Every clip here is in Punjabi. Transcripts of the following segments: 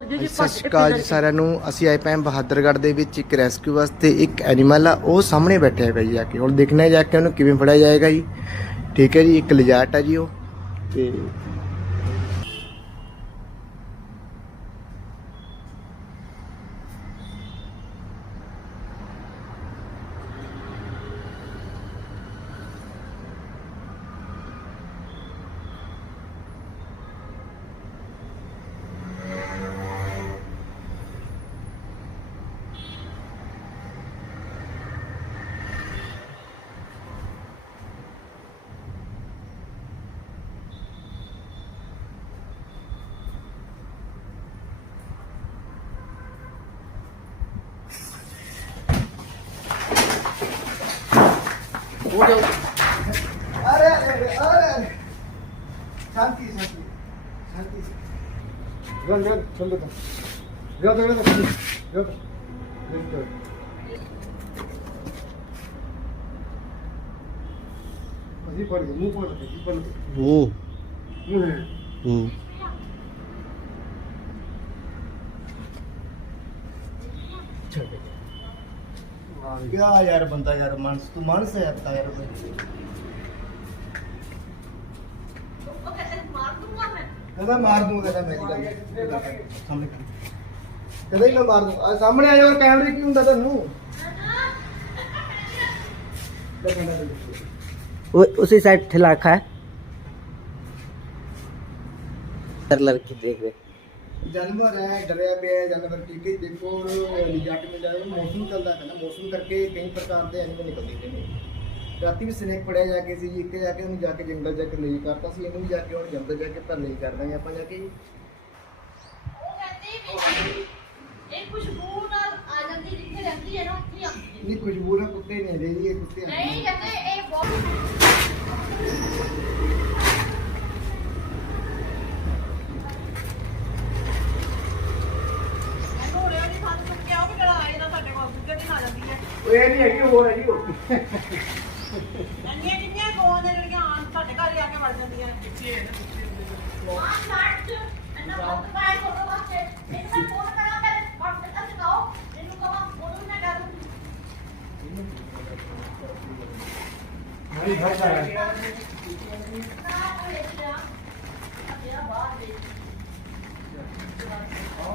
ਸਤਿ ਸ਼੍ਰੀ ਅਕਾਲ ਜੀ ਸਾਰਿਆਂ ਨੂੰ। ਅਸੀਂ ਆਏ ਪਏ ਹਾਂ ਬਹਾਦਰਗੜ੍ਹ ਦੇ ਵਿੱਚ ਇੱਕ ਰੈਸਕਿਊ ਵਾਸਤੇ ਇੱਕ ਐਨੀਮਲ ਆ ਉਹ ਸਾਹਮਣੇ ਬੈਠਿਆ ਹੈਗਾ ਜੀ ਜਾ ਕੇ। ਹੁਣ ਦੇਖਣਾ ਜਾ ਕੇ ਉਹਨੂੰ ਕਿਵੇਂ ਫੜਿਆ ਜਾਏਗਾ ਜੀ। ਠੀਕ ਹੈ ਜੀ ਇੱਕ ਲਿਜਾਟ ਆ ਜੀ ਉਹ। ਤੇ हो जाओ अरे अरे अरे शांति शांति शांति रन रन चल दो जाओ जाओ जाओ जाओ ये पड़ गया मुँह पड़ गया ये पड़ गया ओ हम्म हम्म क्या यार बंदा यार मानस तू मानस है अपना यार कहता मार दूंगा कहता मैं जी सामने कहता ही मैं मार दूंगा आ, सामने आया और कैमरे क्यों ਹੁੰਦਾ ਤੁਹਾਨੂੰ वो उसी साइड ठेला रखा है सर लड़की देख रहे ਜਾਨਵਰ ਹੈ ਡਰਿਆ ਪਿਆ ਹੈ ਜਾਨਵਰ ਹੈ ਦੇਖੋ ਜੱਟ ਮੇ ਜਾਨਵਰ ਮੌਸਮ ਚੱਲਦਾ ਹੈ ਨਾ ਮੌਸਮ ਕਰਕੇ ਕਈ ਪ੍ਰਕਾਰ ਦੇ ਐਨੀਮਲ ਨਿਕਲਦੇ ਨੇ। ਰਾਤੀ ਵੀ ਸਨੇਕ ਫੜਿਆ ਜਾ ਕੇ ਸੀ ਜੀ ਇੱਕ ਜਾ ਕੇ ਉਹਨੂੰ ਜਾ ਕੇ ਜੰਗਲ ਜਾ ਕੇ ਲਈ ਕਰਤਾ ਸੀ ਇਹਨੂੰ ਵੀ ਜਾ ਕੇ ਹੁਣ ਜੰਗਲ ਜਾ ਕੇ ਪਰ ਲਈ ਕਰ ਦਾਂਗੇ ਆਪਾਂ ਜਾ ਕੇ। ਇਹ ਖੁਸ਼ਬੂ ਨਾਲ ਆ ਜਾਂਦੀ ਜਿੱਥੇ ਰਹਿੰਦੀ ਹੈ ਨਾ ਉੱਥੇ ਆਉਂਦੀ ਹੈ। ਨਹੀਂ ਖੁਸ਼ਬੂ ਨਾਲ ਕੁੱਤੇ ਨਹੀਂ ਦੇ ਜੀ ਇਹ ਕੁੱਤੇ ਨਹੀਂ ਕਹਿੰਦੇ ਇਹ ਬਹੁਤ ਇਹਨੂੰ ਰਿਆ ਨਹੀਂ ਖਾਣ ਚੁੱਕਿਆ ਉਹ ਵੀ ਕਿਹੜਾ ਆਏ ਦਾ ਸਾਡੇ ਕੋਲ ਦੂਜੇ ਦਿਨ ਆ ਜਾਂਦੀ ਹੈ ਉਹ ਇਹ ਨਹੀਂ ਹੈਗੀ ਹੋਰ ਹੈ ਜੀ ਉਹ। ਅੰਨੀਆਂ ਜਿੰਨੀਆਂ ਕੋਣ ਨੇ ਜਿਹੜੀਆਂ ਆਣ ਸਾਡੇ ਘਰ ਹੀ ਆ ਕੇ ਵੜ ਜਾਂਦੀਆਂ ਪਿੱਛੇ ਇਹਨਾਂ ਪਿੱਛੇ ਆ ਮਾਰਚ ਅੰਨਾ ਬਹੁਤ ਬਾਈ ਕੋਲ ਵਾਸਤੇ। ਇੱਕ ਮੈਂ ਫੋਨ ਕਰਾਂ ਪਹਿਲੇ ਵਾਟਸਐਪ ਤੇ ਸਿਖਾਓ ਇਹਨੂੰ ਕਹਾਂ ਫੋਨ ਨਾ ਕਰ ਨਹੀਂ ਭਾਈ ਸਾਹਿਬ। ਨਾ ਕੋਈ ਇੱਥੇ ਆ ਬਾਹਰ ਦੇ ਆ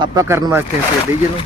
ਆਪਾਂ ਕਰਨ ਵਾਸਤੇ ਅਸੀਂ ਦੇ ਜੀ। ਨੂੰ